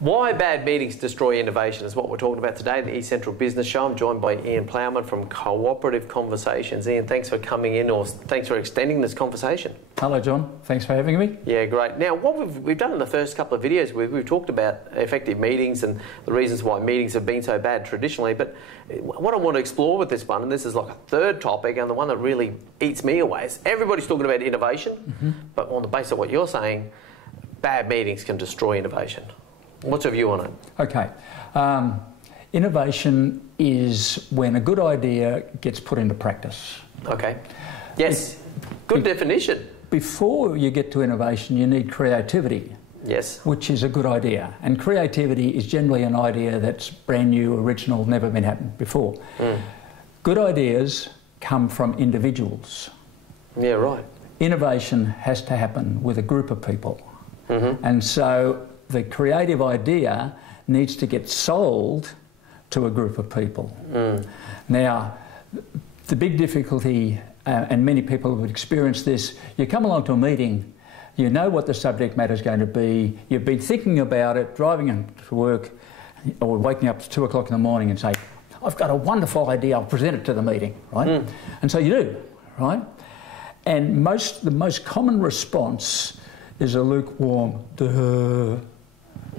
Why bad meetings destroy innovation is what we're talking about today, the eCentral Business Show. I'm joined by Ian Plowman from Cooperative Conversations. Ian, thanks for coming in, or thanks for extending this conversation. Hello, John. Thanks for having me. Yeah, great. Now, what we've done in the first couple of videos, we've talked about effective meetings and the reasons why meetings have been so bad traditionally. But what I want to explore with this one, and this is like a third topic, and the one that really eats me away, is everybody's talking about innovation, but on the basis of what you're saying, bad meetings can destroy innovation. What's your view on it? Okay. Innovation is when a good idea gets put into practice. Okay. Yes. Good definition. Before you get to innovation, you need creativity. Yes. Which is a good idea. And creativity is generally an idea that's brand new, original, never been happened before. Good ideas come from individuals. Yeah, right. Innovation has to happen with a group of people. And so the creative idea needs to get sold to a group of people. Now, the big difficulty, and many people would experience this, you come along to a meeting, you know what the subject matter is going to be, you've been thinking about it, driving to work, or waking up at 2 o'clock in the morning and say, I've got a wonderful idea, I'll present it to the meeting, right? And so you do, right? And the most common response is a lukewarm, duh.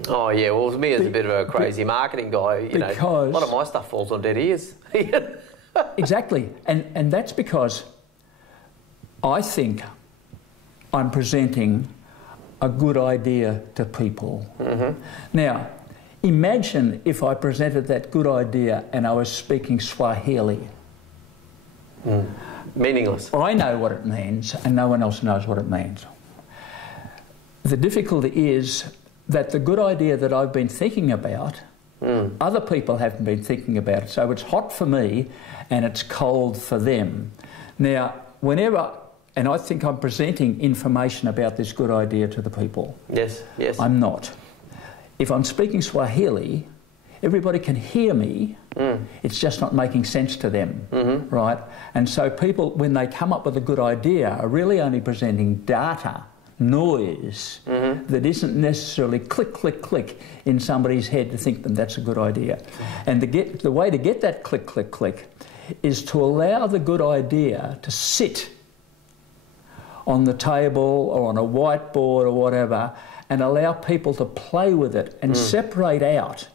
Oh yeah, well me as a bit of a crazy marketing guy, you know, a lot of my stuff falls on dead ears. Exactly, and that's because I think I'm presenting a good idea to people. Now, imagine if I presented that good idea and I was speaking Swahili. Meaningless. I know what it means and no one else knows what it means. The difficulty is that the good idea that I've been thinking about, other people haven't been thinking about it. So it's hot for me and it's cold for them. Now, and I think I'm presenting information about this good idea to the people. Yes, yes. I'm not. If I'm speaking Swahili, everybody can hear me, it's just not making sense to them, right? And so people, when they come up with a good idea, are really only presenting data, noise that isn't necessarily click, click, click in somebody's head to think that that's a good idea. And the way to get that click, click, click is to allow the good idea to sit on the table or on a whiteboard or whatever and allow people to play with it and separate out.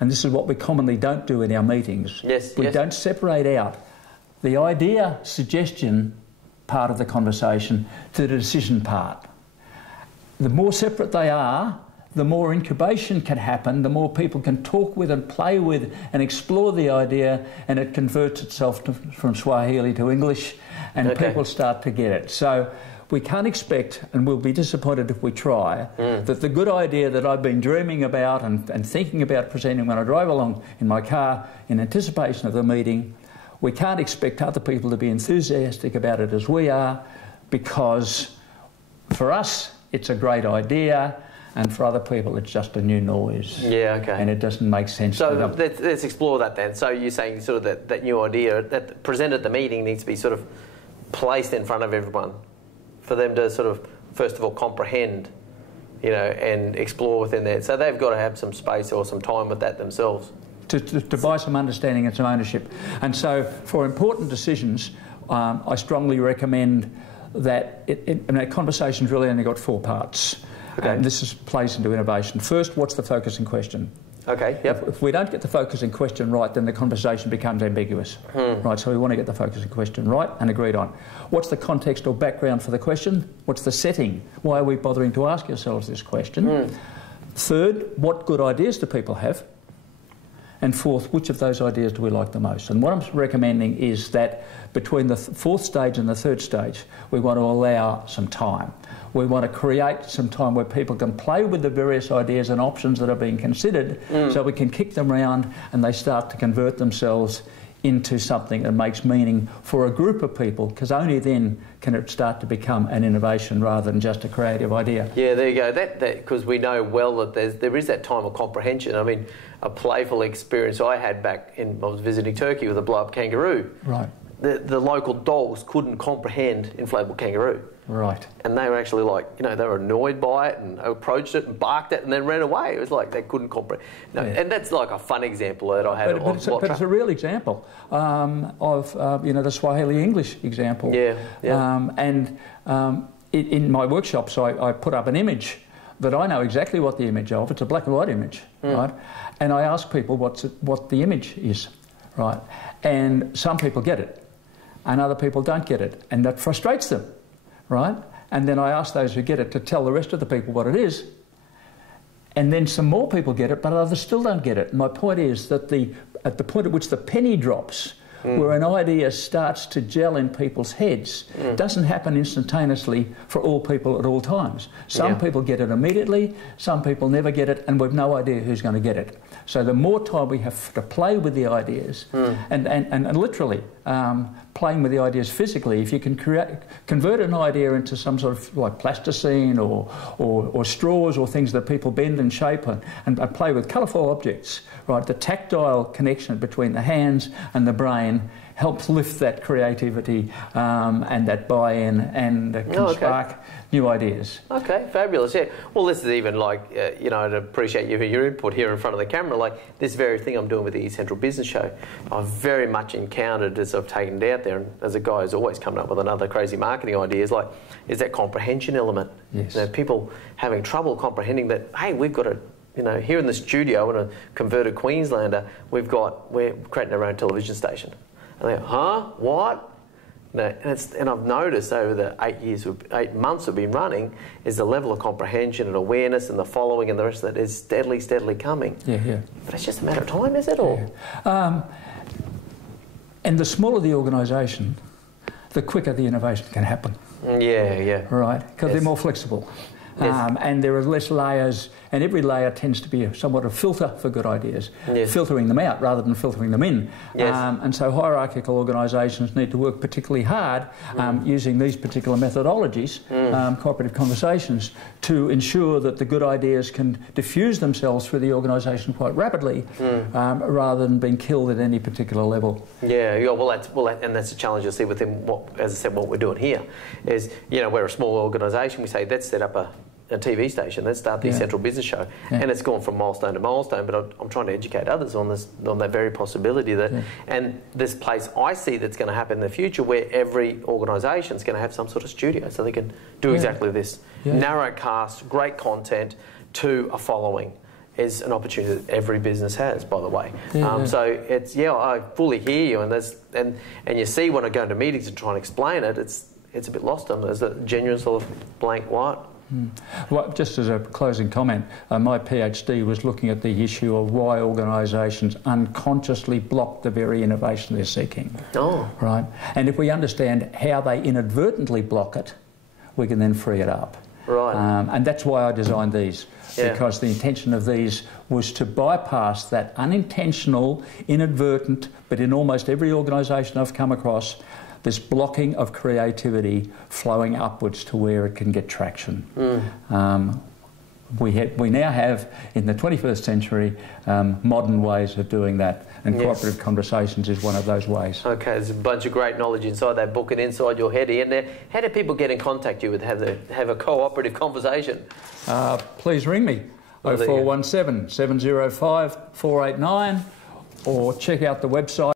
And this is what we commonly don't do in our meetings. We don't separate out the idea suggestion part of the conversation to the decision part. The more separate they are, the more incubation can happen, the more people can talk with and play with and explore the idea, and it converts itself from Swahili to English, and people start to get it. So we can't expect, and we'll be disappointed if we try, that the good idea that I've been dreaming about and thinking about presenting when I drive along in my car in anticipation of the meeting, we can't expect other people to be enthusiastic about it as we are, because for us it's a great idea and for other people it's just a new noise. Yeah, okay. And it doesn't make sense to them. So let's explore that then. So you're saying sort of that new idea that presented at the meeting needs to be sort of placed in front of everyone for them to sort of, first of all, comprehend, you know, and explore within there. So they've got to have some space or some time with that themselves. To buy some understanding and some ownership. And so for important decisions, I strongly recommend that and that conversation's really only got 4 parts. Okay. And this plays into innovation. First, what's the focus in question? Okay, yep. If we don't get the focus in question right, then the conversation becomes ambiguous. Right, so we want to get the focus in question right and agreed on. What's the context or background for the question? What's the setting? Why are we bothering to ask ourselves this question? Third, what good ideas do people have? And fourth, which of those ideas do we like the most? And what I'm recommending is that between the 4th stage and the 3rd stage, we want to allow some time. We want to create some time where people can play with the various ideas and options that are being considered, so we can kick them around and they start to convert themselves into something that makes meaning for a group of people, because only then can it start to become an innovation rather than just a creative idea. Yeah, there you go. That because we know well that there is that time of comprehension. I mean, a playful experience I had back I was visiting Turkey with a blow-up kangaroo. Right. the local dogs couldn't comprehend inflatable kangaroo. Right. And they were actually like, they were annoyed by it and approached it and barked at it and then ran away. It was like they couldn't comprehend. And that's like a fun example that I had. But it's a real example of, the Swahili English example. Yeah. In my workshops, I put up an image that I know exactly what the image of. It's a black and white image, right? And I ask people what the image is, right? And some people get it, and other people don't get it, and that frustrates them, right? And then I ask those who get it to tell the rest of the people what it is, and then some more people get it, but others still don't get it. And my point is that at the point at which the penny drops, where an idea starts to gel in people's heads, doesn't happen instantaneously for all people at all times. Some people get it immediately, some people never get it, and we've no idea who's going to get it. So the more time we have to play with the ideas, and literally playing with the ideas physically, if you can convert an idea into some sort of like plasticine or straws or things that people bend and shape and play with colourful objects, right? The tactile connection between the hands and the brain helps lift that creativity and that buy-in and can spark new ideas. Okay, fabulous. Yeah. Well, this is even like, I'd appreciate your input here in front of the camera. Like this very thing I'm doing with the eCentral Business Show, I've very much encountered as I've taken it out there, and as a guy who's always coming up with another crazy marketing idea, is that comprehension element. Yes. People having trouble comprehending that, hey, we've got to, here in the studio, in a converted Queenslander, we're creating our own television station. And they go, huh? What? And I've noticed over the 8 months we've been running is the level of comprehension and awareness and the following and the rest of that is steadily coming. Yeah. But it's just a matter of time, is it? Or? And the smaller the organisation, the quicker the innovation can happen. Yeah. Right, because they're more flexible. Yes. And there are less layers, and every layer tends to be somewhat a filter for good ideas, filtering them out rather than filtering them in. Yes. And so hierarchical organisations need to work particularly hard using these particular methodologies, cooperative conversations, to ensure that the good ideas can diffuse themselves through the organisation quite rapidly, rather than being killed at any particular level. Yeah. And that's the challenge I see with them. As I said, what we're doing here is, we're a small organisation. We say let's set up a TV station. Let's start the eCentral Business Show, and it's gone from milestone to milestone. But I'm trying to educate others on that very possibility and this place I see that's going to happen in the future, where every organisation is going to have some sort of studio, so they can do exactly this. Narrow cast, great content to a following is an opportunity that every business has, by the way. So it's I fully hear you, and you see when I go into meetings and try and explain it, it's a bit lost on them. There's a genuine sort of blank white. Well, just as a closing comment, my PhD was looking at the issue of why organisations unconsciously block the very innovation they're seeking. Oh. Right? And if we understand how they inadvertently block it, we can then free it up. Right. And that's why I designed these, because the intention of these was to bypass that unintentional, inadvertent, but in almost every organisation I've come across, this blocking of creativity flowing upwards to where it can get traction. We now have, in the 21st century, modern ways of doing that, and cooperative conversations is one of those ways. Okay, there's a bunch of great knowledge inside that book and inside your head, Ian. How do people get in contact with you have a cooperative conversation? Please ring me, 0417 705 489, or check out the website.